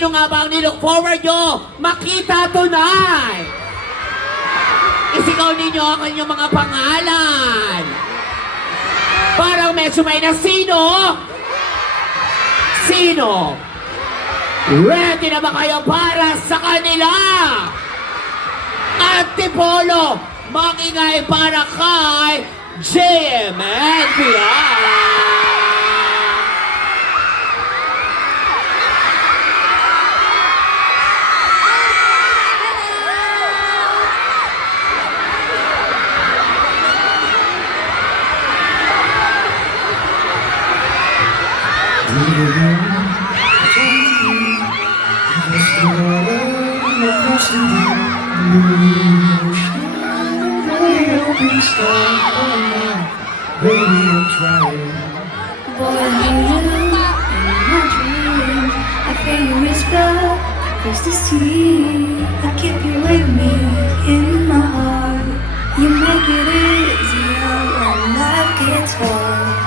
Sino nga ba ang nilook forward nyo makita tonight? Isigaw ninyo ang inyong mga pangalan. Parang medyo may na sino? Sino? Ready na ba kayo para sa kanila? Antipolo, mangingay para kay JM and beyond. Baby, I'm trying. Boy, I hear you in my dreams. I feel you whisper, close to see. I keep you with me in my heart. You make it easier when life gets hard.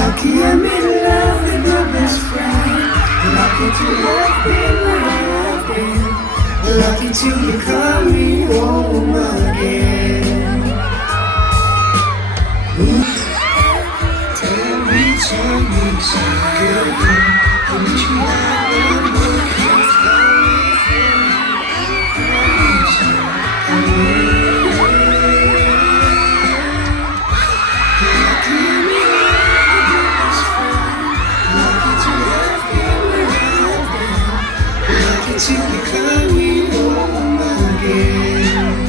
Lucky I made love with my best friend. Lucky to have been where I've been. Lucky to become me home again. Every time we together, I wish we had one more kiss coming from Lucky I made love with my best friend. Lucky to have been where I've been. Lucky to become me home again.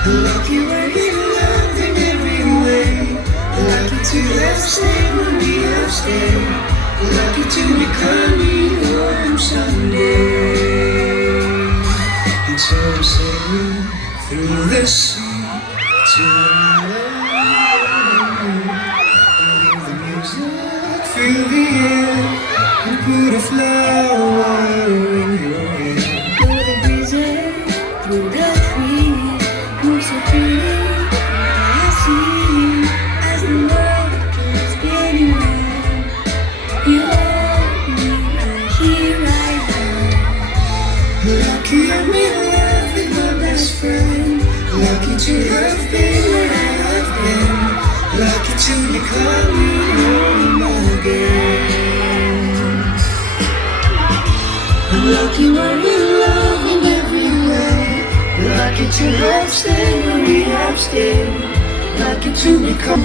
Lucky we're in love in every way. Lucky to have stayed when we have stayed. Lucky to be coming home someday. And so I'm sailing through the sea to leave the music, feel the air, and put a flower in your hair. Through the breezes, through the trees, move so pretty. I see as the world keeps getting round. You hold me right here, right now. Lucky I'm in love with my best friend. Lucky to have been where I have been. Lucky to be coming home again. Lucky we're in love in every way. Lucky to have stayed where we have stayed. Lucky to become.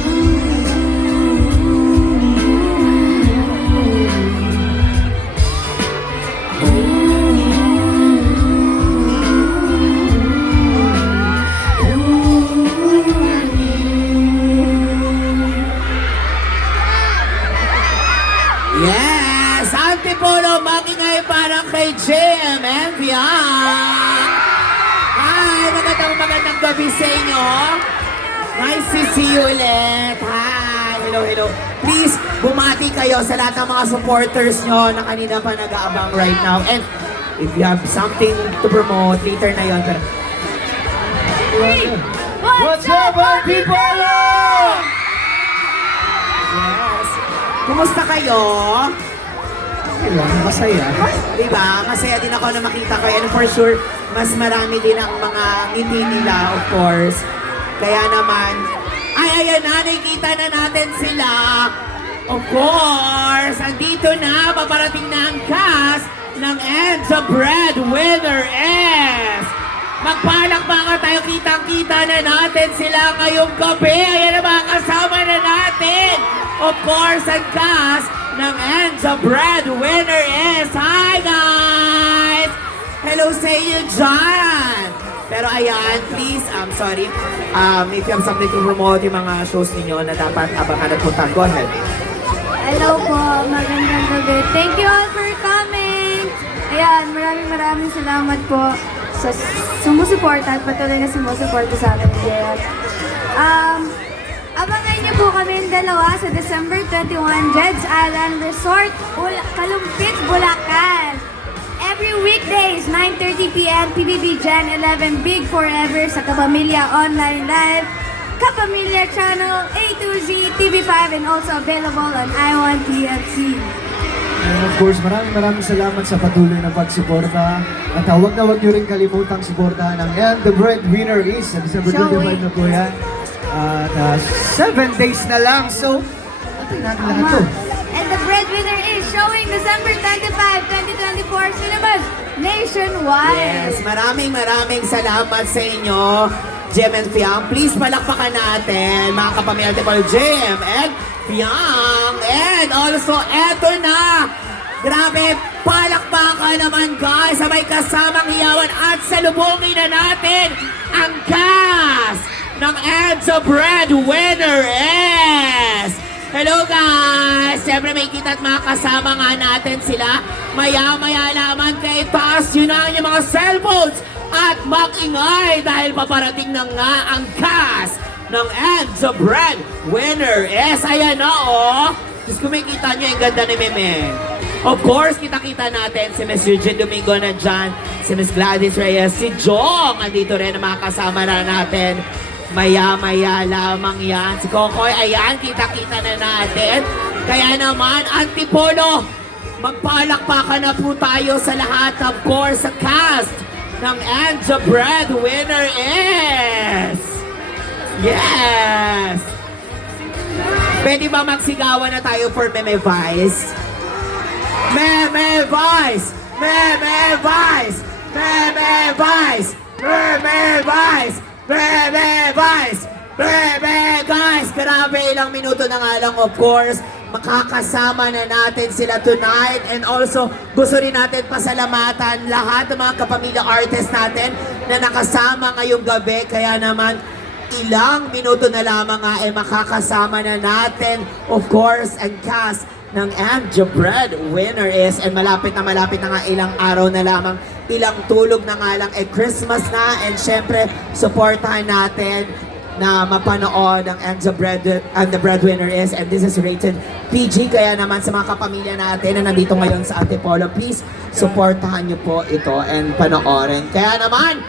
Yes! Antipolo, makingay para kay JM and beyond. Hi! Magandang gabi sa inyo. Nice to see you ulit. Hi! Hello. Please, bumati kayo sa lahat ng mga supporters nyo na kanina pa nag-aabang right now. And if you have something to promote, later na yun. Pero... What's up, Antipolo? Yes. Kumusta kayo? Masaya. Diba? Masaya din ako na makita kayo. And for sure, mas marami din ang mga ngiti nila, of course. Kaya naman, ayan na, nakikita na natin sila. Of course, andito na, paparating na ang cast ng And the Breadwinner is. Magpalakpakan tayo, kitang-kita na natin sila ngayong gabi. Ayan na mga kasama na natin. Of course, ang cast ng And the Breadwinner is. Hi guys! Hello sa inyo dyan! Pero ayan, please, sorry. If you have something to promote, yung mga shows ninyo na dapat abangan at punta. Go ahead. Hello po, magandang gabi. Thank you all for coming! Ayan, maraming salamat po sa sumusuporta at patuloy na sumusuporta sa amin. Abangan niyo po kami dalawa sa December 21, Jed's Island Resort, Kalumpit, Bulacan. Every weekdays, 9:30 p.m. PBB Gen 11 Big Forever sa Kapamilya Online Live, Kapamilya Channel A to Z, TV5, and also available on I1 TFC. course, maraming salamat sa patuloy na pagsuporta. At huwag na huwag nyo rin kalimutang suportahan ng And the Breadwinner is sa December 25 na po yan. At 7 days na lang. So, natin natin lahat to. And the breadwinner is showing December 25, 2024 cinemas nationwide. Yes, maraming salamat sa inyo, Jem and Fiang. Please palakpakan natin, mga kapamilya natin po, Jem and Fiang. And also, eto na! Grabe, palakpakan naman guys, sabay kasamang hiyawan at salubungin na natin ang cast ng And the Breadwinner is... Hello guys! Siyempre may kita at mga kasama nga natin sila. Maya-maya naman kay taas yun ang inyong mga cellphones at mag-ingay dahil paparating na nga ang cast ng And the Breadwinner. Yes, ayan na oh! Diyos ko may kita nyo yung ganda ni Meme. Of course, kita-kita natin si Miss Eugene Domingo nandyan, si Miss Gladys Reyes, si Jong, andito rin ang mga kasama na natin. Maya-maya lamang yan. Si Kokoy, ayan, kita-kita na natin. Kaya naman, Antipolo, magpalakpakan na po tayo sa lahat. Of course, sa cast ng And the Breadwinner is... Yes! Pwede ba magsigawan na tayo for Meme Vice? Meme Vice! Meme Vice! Meme Vice! Meme Vice! Bebe, guys! Bebe, guys! Grabe, ilang minuto na nga lang, of course. Makakasama na natin sila tonight. And also, gusto rin natin pasalamatan lahat ng mga kapamilya artist natin na nakasama ngayong gabi. Kaya naman, ilang minuto na lamang nga makakasama na natin, of course, ang cast ng And the Breadwinner is, and malapit na nga ilang araw na lamang, ilang tulog na nga lang, Christmas na, and syempre, supportahan natin na mapanood ang And the Breadwinner is, and this is rated PG, kaya naman sa mga kapamilya natin na nandito ngayon sa Antipolo, please, supportahan nyo po ito and panoorin. Kaya naman,